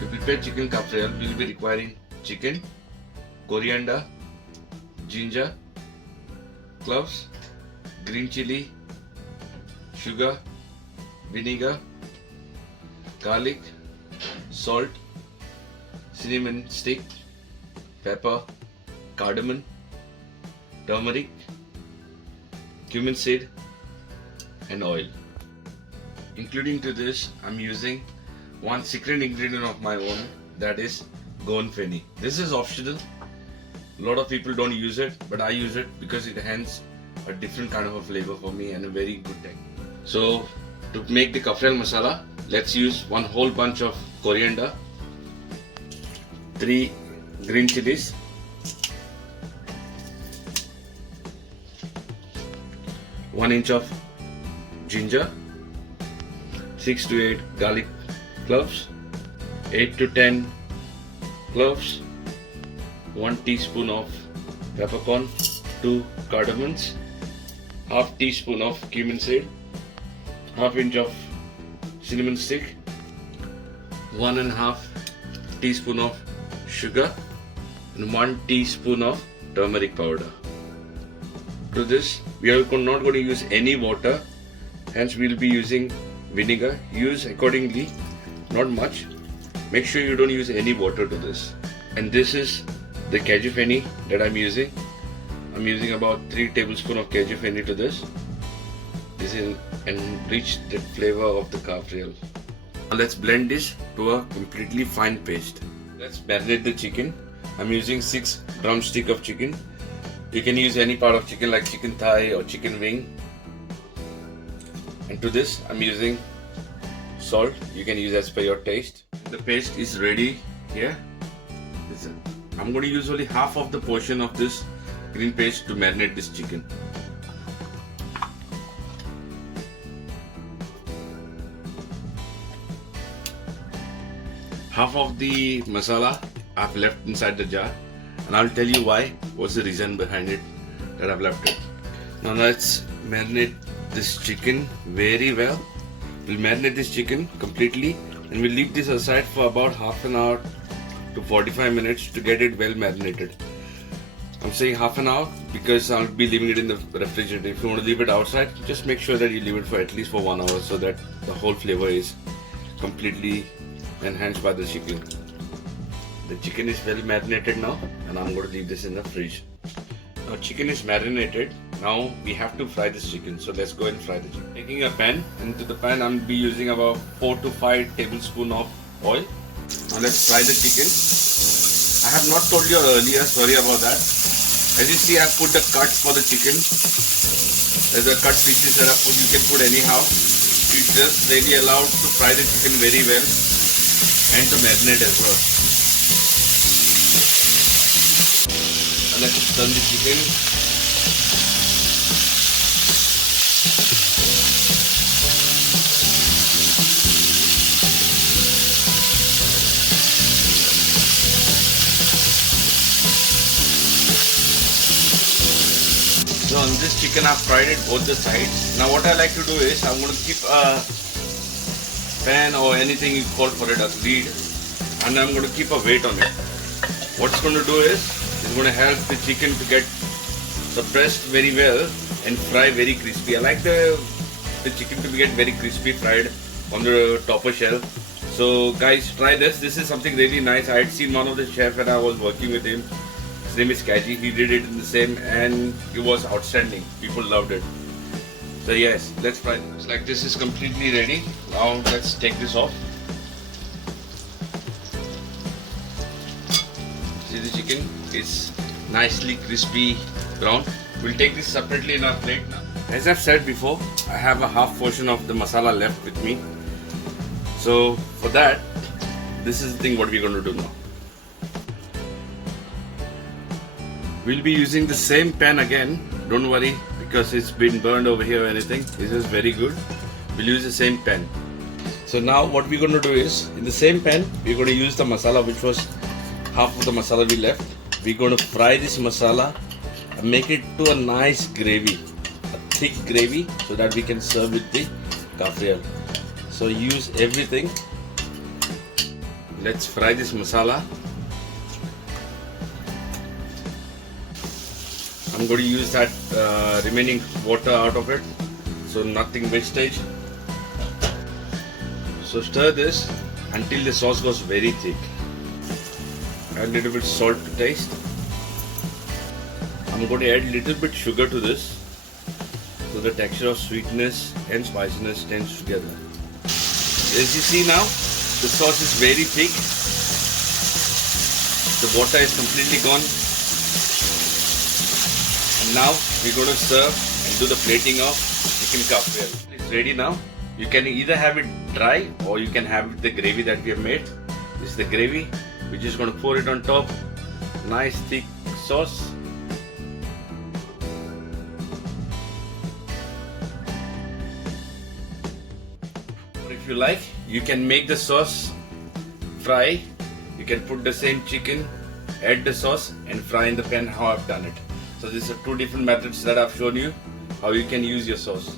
To prepare chicken kafrial, we will be requiring chicken, coriander, ginger, cloves, green chili, sugar, vinegar, garlic, salt, cinnamon stick, pepper, cardamom, turmeric, cumin seed and oil. Including to this, I'm using one secret ingredient of my own, that is goan fenny. This is optional. A lot of people don't use it, but I use it because it enhances a different kind of a flavor for me and a very good taste. So to make the kafrial masala, let's use one whole bunch of coriander, 3 green chilies, 1 inch of ginger, 6 to 8 garlic cloves, 8 to 10 cloves, 1 teaspoon of peppercorn, 2 cardamoms, half teaspoon of cumin seed, half inch of cinnamon stick, 1.5 teaspoon of sugar and 1 teaspoon of turmeric powder. To this, we are not going to use any water, hence we will be using vinegar. Use accordingly, not much. Make sure you don't use any water to this. And this is the cashew fenny that I'm using. I'm using about 3 tablespoons of cashew fenny to this. This will enrich the flavor of the kafrial. Now let's blend this to a completely fine paste. Let's marinate the chicken. I'm using 6 drumstick of chicken. You can use any part of chicken like chicken thigh or chicken wing. And to this I'm using salt. You can use as per your taste. The paste is ready here. Listen, I'm going to use only half of the portion of this green paste to marinate this chicken. Half of the masala I've left inside the jar, and I'll tell you why, what's the reason behind it that I've left it. Now let's marinate this chicken very well. We'll marinate this chicken completely and we'll leave this aside for about half an hour to 45 minutes to get it well marinated. I'm saying half an hour because I'll be leaving it in the refrigerator. If you want to leave it outside, just make sure that you leave it for at least for 1 hour so that the whole flavor is completely enhanced by the chicken. The chicken is well marinated now and I'm going to leave this in the fridge. Now chicken is marinated. Now we have to fry this chicken. So let's go and fry the chicken. Taking a pan, into the pan I'm be using about 4 to 5 tablespoons of oil. Now let's fry the chicken. I have not told you earlier, sorry about that. As you see, I put the cut for the chicken. There's a cut pieces that I put, you can put anyhow. It just really allowed to fry the chicken very well and to marinate as well. Let's turn the chicken. So on this chicken I've fried it both the sides. Now what I like to do is I'm going to keep a pan or anything you call for it, a lid, and I'm going to keep a weight on it. What it's going to do is it's going to help the chicken to get suppressed very well and fry very crispy. I like the chicken to get very crispy fried on the topper shell. So guys, try this. This is something really nice. I had seen one of the chef and I was working with him. His name is Kaji. He did it in the same and it was outstanding. People loved it. So yes, let's fry this. It's like this is completely ready. Now let's take this off. See the chicken is nicely crispy brown. We'll take this separately in our plate now. As I've said before, I have a half portion of the masala left with me. So for that, this is the thing what we're going to do now. We'll be using the same pan again. Don't worry because it's been burned over here or anything. This is very good. We'll use the same pan. So now what we're going to do is, in the same pan, we're going to use the masala which was half of the masala we left. We're going to fry this masala and make it to a nice gravy, a thick gravy, so that we can serve with the kafrial. So use everything. let's fry this masala. I'm going to use that remaining water out of it, so nothing wastage. So stir this until the sauce goes very thick. Add a little bit salt to taste. I'm going to add a little bit sugar to this, so the texture of sweetness and spiciness tends together. As you see now, the sauce is very thick. The water is completely gone. And now we're going to serve and do the plating of chicken kafriel. It's ready now. You can either have it dry or you can have the gravy that we have made. This is the gravy. We're just going to pour it on top. Nice thick sauce. Or if you like, you can make the sauce fry. You can put the same chicken, add the sauce and fry in the pan how I've done it. So these are two different methods that I've shown you how you can use your sauce.